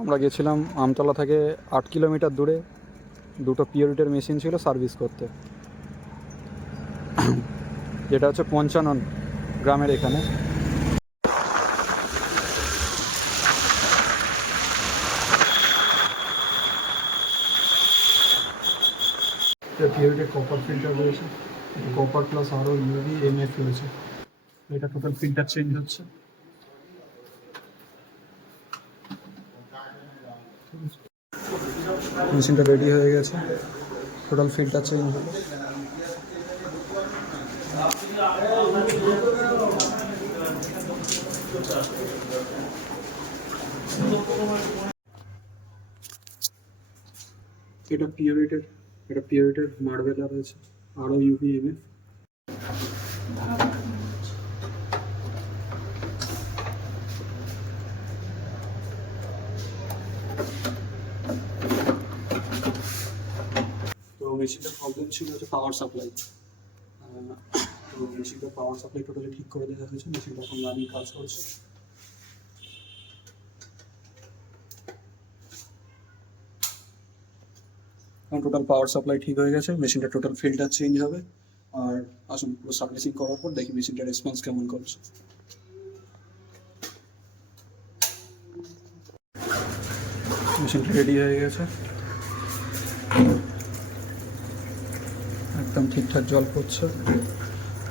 আমরা গেছিলাম আমতলা থেকে 8 কিলোমিটার দূরে, দুটো পিওরিটের মেশিন ছিল সার্ভিস করতে, যেটা হচ্ছে পঞ্চানন গ্রামের এখানে। পিওরিটের কপার ফিল্টার রয়েছে, কপার প্লাস আরও ইউভি এমএফ রয়েছে। এটা টোটাল ফিল্টার চেঞ্জ হচ্ছে। মেশিনটা রেডি হয়ে গেছে, টোটাল ফিল্টার চেঞ্জ হলো। এটা পিওরিটের মার্বেলা রয়েছে, আরও ইউভি এমএফ। তো মেশিনটার প্রবলেম ছিল হচ্ছে পাওয়ার সাপ্লাই। তো মেশিনটার পাওয়ার সাপ্লাই টোটালি ঠিক করে দেওয়া হয়েছে, মেশিনটা এখন রানিং কাজ করছে। এখন টোটাল পাওয়ার সাপ্লাই ঠিক হয়ে গেছে, মেশিনটা টোটাল ফিল্টার চেঞ্জ হবে। আর আসুন পুরো সার্ভিসিং করার পর দেখি মেশিনটার রেসপন্স কেমন করছে। মেশিনটা রেডি হয়ে গেছে, একদম ঠিকঠাক জল পড়ছে,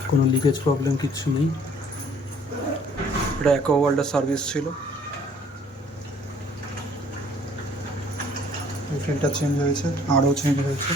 কোনো লিকেজ প্রবলেম কিচ্ছু নেই। এটা অ্যাকোয়া ওয়ার্ল্ডের সার্ভিস ছিল। ফিল্টার চেঞ্জ হয়েছে, আরও চেঞ্জ হয়েছে।